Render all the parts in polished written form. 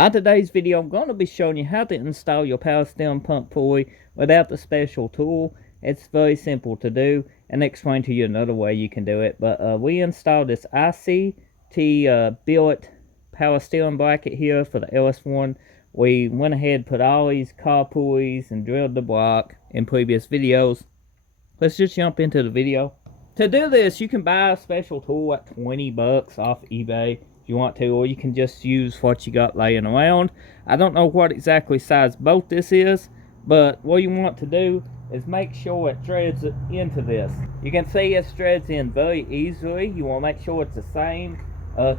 On today's video, I'm going to be showing you how to install your power steering pump pulley without the special tool. It's very simple to do, and explain to you another way you can do it. But we installed this ICT billet power steering bracket here for the LS1. We went ahead and put all these car pulleys and drilled the block in previous videos. Let's just jump into the video. To do this, you can buy a special tool at 20 bucks off eBay if you want to, or you can just use what you got laying around. I don't know what exactly size bolt this is, but what you want to do is make sure it threads into this. You can see it threads in very easily. You want to make sure it's the same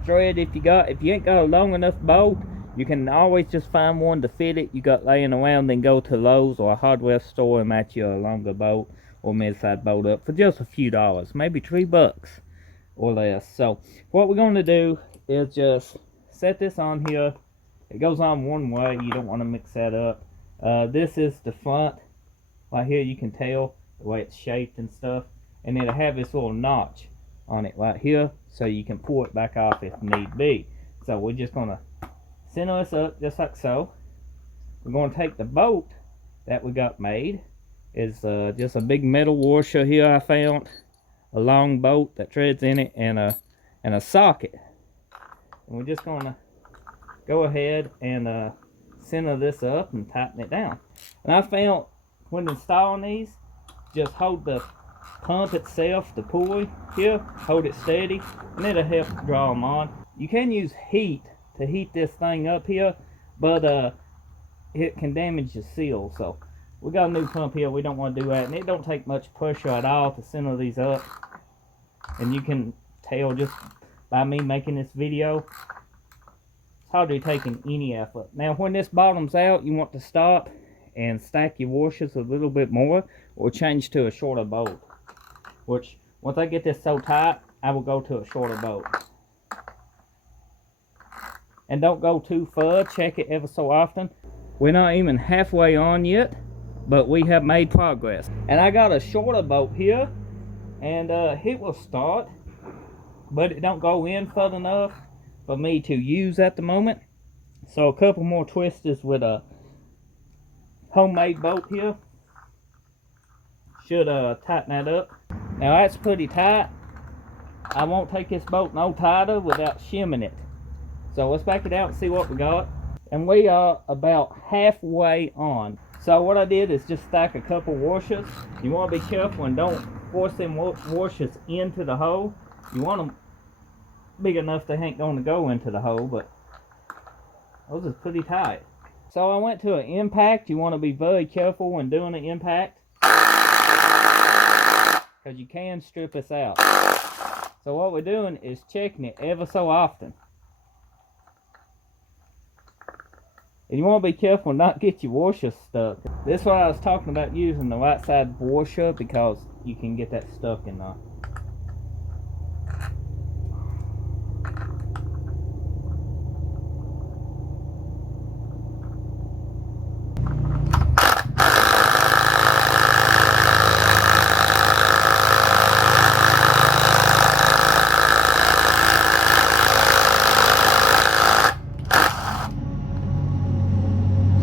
thread if you got. If you ain't got a long enough bolt, you can always just find one to fit it you got laying around, then go to Lowe's or a hardware store and match you a longer bolt or mid-side bolt up for just a few dollars, maybe $3 or less. So what we're going to do is just set this on here. It goes on one way. You don't want to mix that up. This is the front right here. You can tell the way it's shaped and stuff, and it'll have this little notch on it right here, so you can pull it back off if need be. So we're just going to center this up just like so. We're going to take the bolt that we got made. Is just a big metal washer here I found, a long bolt that threads in it, and a socket. And we're just gonna go ahead and center this up and tighten it down. And I found when installing these, just hold the pump itself, the pulley here, hold it steady, and it'll help draw them on. You can use heat to heat this thing up here, but it can damage the seal. So we got a new pump here. We don't want to do that, and it don't take much pressure at all to center these up. And you can tell just by me making this video, it's hardly taking any effort. Now when this bottom's out, you want to stop and stack your washers a little bit more, or change to a shorter bolt. Which, once I get this so tight, I will go to a shorter bolt. And don't go too far. Check it ever so often. We're not even halfway on yet, but we have made progress. And I got a shorter bolt here, and it will start, but it don't go in further enough for me to use at the moment. So a couple more twisters with a homemade bolt here should tighten that up. Now that's pretty tight. I won't take this bolt no tighter without shimming it. So let's back it out and see what we got. And we are about halfway on. So what I did is just stack a couple washers. You want to be careful and don't force them washers into the hole. You want them big enough they ain't going to go into the hole, but those are pretty tight. So I went to an impact. You want to be very careful when doing an impact, because you can strip this out. So what we're doing is checking it ever so often. And you want to be careful not get your washer stuck. This is what I was talking about, using the right side washer, because you can get that stuck in there.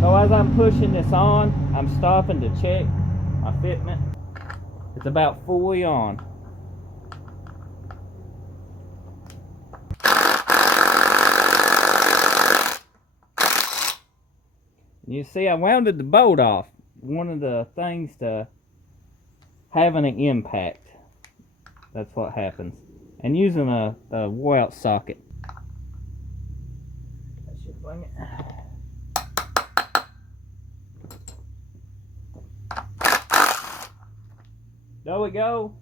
So as I'm pushing this on, I'm stopping to check my fitment. It's about fully on. You see, I wounded the bolt off. One of the things to having an impact. That's what happens. And using a wore out socket. That should bring it. There we go.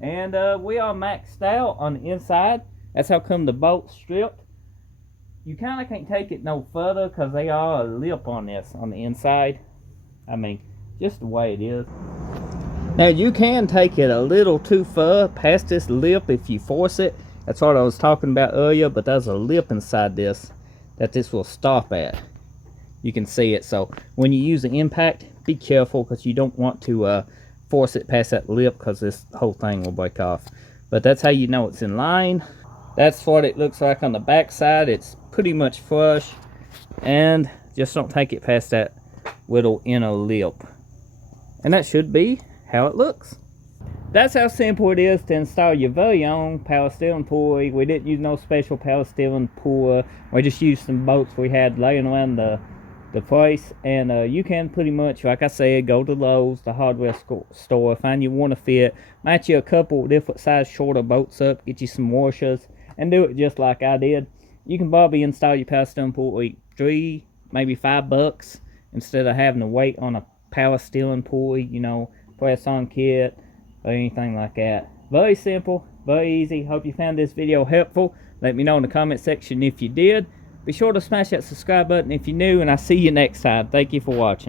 And we are maxed out on the inside. That's how come the bolt's stripped. You kind of can't take it no further, because they are a lip on this on the inside. I mean, just the way it is. Now you can take it a little too far past this lip if you force it. That's what I was talking about earlier, but there's a lip inside this that this will stop at. You can see it. So when you use the impact, be careful, because you don't want to force it past that lip, because this whole thing will break off. But that's how you know it's in line. That's what it looks like on the back side. It's pretty much flush. and just don't take it past that little inner lip. And that should be how it looks. That's how simple it is to install your very own power steering pulley. We didn't use no special power steering pulley. We just used some bolts we had laying around the place. And you can pretty much, like I said, go to Lowe's, the hardware store, find you one to fit, match you a couple different size shorter bolts up, get you some washers, and do it just like I did. You can probably install your power steering pulley $3, maybe $5 instead of having to wait on a power steering pulley, you know, press on kit or anything like that. Very simple, very easy. Hope you found this video helpful. Let me know in the comment section if you did. Be sure to smash that subscribe button if you're new, and I'll see you next time. Thank you for watching.